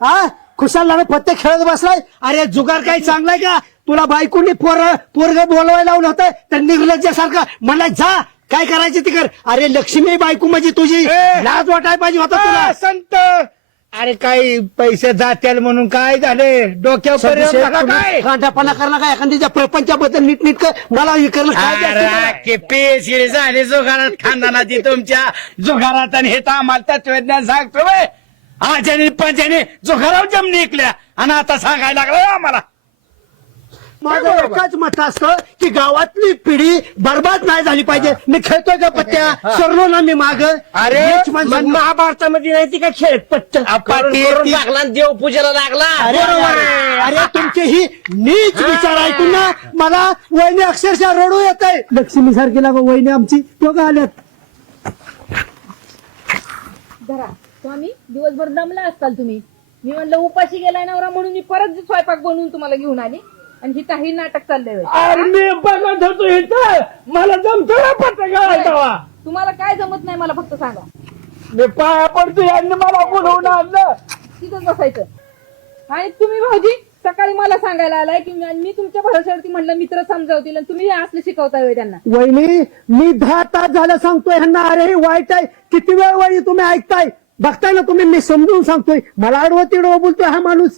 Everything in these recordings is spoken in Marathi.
हा खुशाल पत्ते खेळत बसलाय. अरे जुगार काही चांगलाय का? तुला बायकोनी पोरग बोलवायला लावलं होतं तर निर्लज्जासारखं म्हणला जा काय करायचं ते कर. अरे लक्ष्मी बायको म्हणजे तुझी लाज वाटाय पाहिजे होता तुला. संत अरे काही पैसे जातील म्हणून काय झाले डोक्यावर काय कांटापणा करणं काय एखाद्याच्या प्रपंचाबद्दल नीट मला हे करणं काय जास्त नाही. पेशिरी झाले जुगारात खानदानाची तुमच्या जुगारात आणि हे तर आम्हाला तत्वज्ञान सांगतो बे. आजाने पंजाने जुगाराव जम निघल्या आणि आता सांगायला लागलं आम्हाला. माझं एकच मत असतं की गावातली पिढी बर्बाद नाही झाली पाहिजे. मी खेळतोय का पत्त्या सरलो ना मी माग. अरे महाभारतामध्ये नाही ती का खेळत पत्त्या लागला देवपूजेला लागला. अरे तुमची ही नीच विचार ऐकून ना मला वहिनी अक्षरशः रडू येत आहे. लक्ष्मी सारखी लाग वहिनी आमची तो का आल्यात. धरा स्वामी दिवसभर दमला असताल तुम्ही. मी म्हणलं उपाशी गेलाय नवरा म्हणून मी परत स्वयंपाक बनवून तुम्हाला घेऊन आली आणि ही काही नाटक चाललंय. अरे मी बघत होतो इथं मला जमतो ना पत्ता. तुम्हाला काय जमत नाही मला फक्त सांगा. मी पाया पडतो यांनी मला बोलवून आणलं. तिथंच बसायचं. आणि तुम्ही भाऊजी सकाळी मला सांगायला आलाय की मी तुमच्या भरोश्यावरती म्हणलं मित्र समजावतील आणि तुम्ही हे असले शिकवताय त्यांना. वहिनी मी 10 तास झालं सांगतोय ह्यांना अरे हे वाईट आहे. किती वेळ वहिनी तुम्ही ऐकताय बघताय ना तुम्ही. मी समजून सांगतोय मला आडवं तिडवं बोलतोय हा माणूस.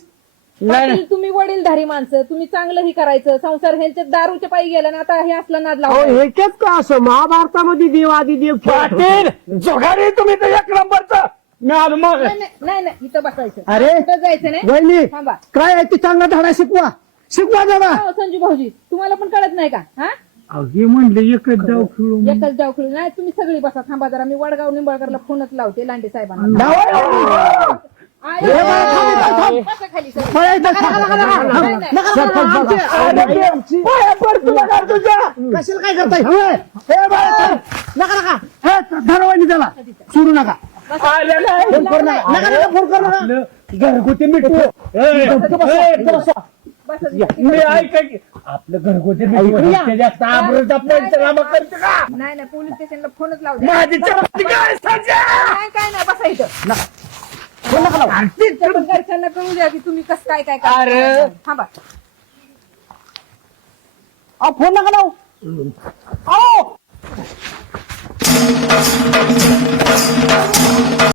पाटील तुम्ही वडीलधारी माणसं तुम्ही चांगलंही करायचं. संसार ह्यांच्या दारूच्या पायी गेला ना आता हे असलं नाद लावलं. हेच का असं महाभारतामध्ये देव आधी देव पाटील जुगारी तुम्ही तर एक नंबरचं. मी आलो मग नाही इथं बसायचं. अरे इथं जायचं नाही. वहिनी थांबा. काय आहे ती चांगला धडा शिकवा जरा. हो, संजू भाऊजी तुम्हाला पण कळत नाही का? हा हे म्हणले एकच जाऊ खेळू एकच डाव खेळू नाही. तुम्ही सगळी बसा. थांबा जरा मी वडगाव निंबाळकरला फोनच लावते लांडे साहेबांना. बसा खाली सगळी. कशाला काय करताय नका धरवानी त्याला सोडू नका. फोन करू नका. घरगुती मिठू बसा. मी ऐका की आपलं घरगुती नाही पोलीस स्टेशनला फोनच लावते. काय नाही बसा इथं. पण घरच्यांना कळू द्या की तुम्ही कसं काय काय अरे. थांबा. फोन नका लावू.